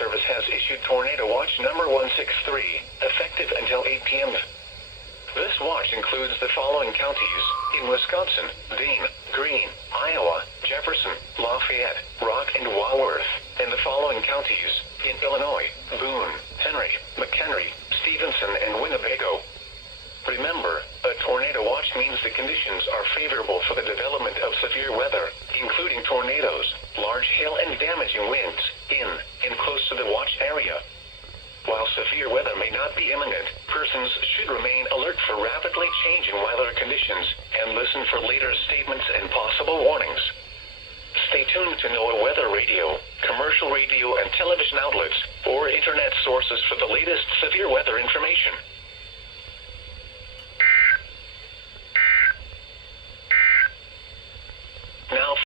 Service has issued Tornado Watch number 163, effective until 8 p.m. This watch includes the following counties: in Wisconsin, Dane, Greene, Iowa, Jefferson, Lafayette, Rock, and Walworth, and the following counties: in Illinois, Boone, Henry, McHenry, Stevenson, and Winnebago. Remember, a tornado watch means the conditions are favorable for the development of severe weather, including tornadoes, large hail, and damaging winds, in and close to the watch area. While severe weather may not be imminent, persons should remain alert for rapidly changing weather conditions and listen for later statements and possible warnings. Stay tuned to NOAA weather radio, commercial radio and television outlets, or internet sources for the latest severe weather information.